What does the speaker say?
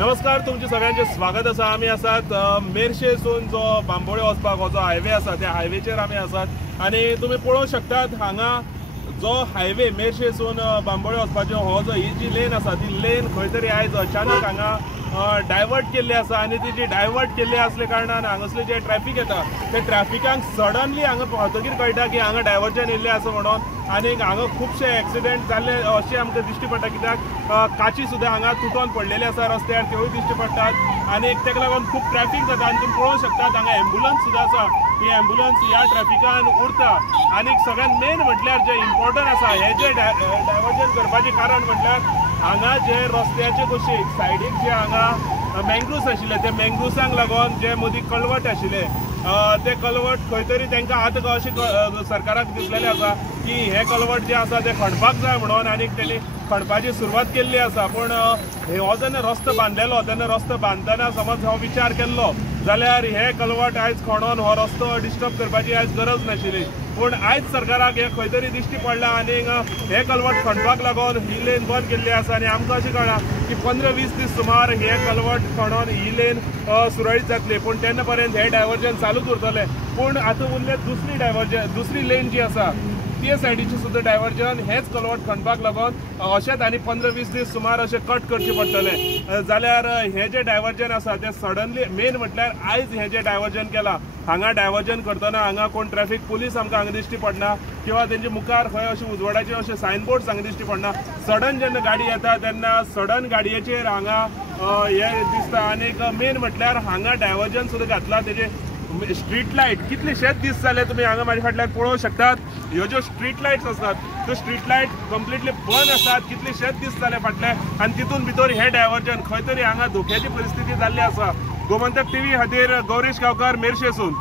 नमस्कार, तुमचे सगळ्यांचे स्वागत आसा। आमी आसात मेर्शेसून जो बांबोळे वचपाक हो जो हायवे आसा त्या हायवेचेर आमी आसात आनी तुमी पळोवंक शकतात हांगा जो हायवे मेर्शेसून बांबोळे वचपाचो हो जो ही जी लेन आसा ती लेन खंय तरी आयज अचानक हांगा डायवर्ट केल्ली आसा आनी ती जी डायवर्ट केल्ली असल्या कारणान हांगासले जे ट्रॅफिक येता ते ट्रॅफिकांक सडनली हांगा पावतकीर कळटा की हांगा डायवर्जन येयल्लें आसा म्हणून आनी हांगा खुबशे एक्सिडेंट जाल्ले अशें आमकां दिश्टी पडटा। कित्याक काची सुद्दां हांगा तुटोन पडलेली आसा रस्त्यार त्योय दिश्टी पडटात आनी ताका लागून खूब ट्रॅफिक जाता आनी तुमी पळोवंक शकतात हांगा एम्ब्युलन्स सुद्दां आसा। ही एम्ब्युलन्स ह्या ट्रॅफिकान उरता आनी सगळ्यात मेन म्हटल्यार जे इम्पॉर्टंट आसा हे जे डायवर्जन करपाचें कारण म्हटल्यार हांगा जे रस्त्याचे कुशीक सायडीक जे हांगा मँग्रुव्स आशिल्ले ते मँग्रुव्सांक लागून जे मदीं कळवट आशिल्ले ते कळवट खंय तरी तांकां आतां अशें सरकाराक दिसलेलें आसा की हे कळवट जे आसा ते खणपाक जाय म्हणून आनी तेणी खणपाची सुरवात केल्ली आसा। पूण हो जेन्ना रस्तो बांदलेलो तेन्ना रस्तो बांदतना समज हो विचार केल्लो जाल्यार हे कळवट आयज खणून हो रस्तो डिस्टर्ब करपाची आयज गरज नाशिल्ली। पूण आयज सरकाराक हे खंय तरी दिश्टी पडला आनी हे कळवट खणपाक लागून ही लेन बंद केल्ली आसा आनी आमकां अशें कळ्ळां की 15-20 दीस सुमार हे कळवट खणून ही लेन सुरळीत जातली। पूण तेन्ना पर्यंत हे डायवर्जन चालूच उरतलें। पूण आतां उरलें दुसरी लेन जी आसा ते सायडीची सुद्दां डायवर्जन हेच कळवट खणपाक लागून अशेंच आनी 15-20 दीस सुमार अशें कट करचें पडटलें। जाल्यार हे जे डायवर्जन आसा ते सडनली मेन म्हटल्यार आयज हे जे डायवर्जन केलां हांगा डायवर्जन करतना हांगा कोण ट्रॅफिक पुलीस आमकां हांगा दिश्टी पडना किंवा तेंचे मुखार खंय अशें उजवाडाचे अशे सायनबोर्ड्स हांगा दिश्टी पडना। सडन जेन्ना गाडी येता तेन्ना सडन गाडयेचेर हांगा हे दिसता। आनीक मेन म्हटल्यार हांगा डायवर्जन सुद्दां घातला तेजे स्ट्रीट लायट कितलेशेच दीस जाले तुमी हांगा म्हाज्या फाटल्यान पळोवंक शकतात। ह्यो ज्यो स्ट्रीट लायट्स आसात त्यो स्ट्रीट लायट कंप्लिटली बंद आसात कितलेशेच दीस जाले फाटले आनी तितून भितर हे डायवर्जन खंय तरी हांगा धोक्याची परिस्थिती जाल्ली आसा। गोमंतक टीव्ही खातीर गौरीश गांवकार मेर्शेसून।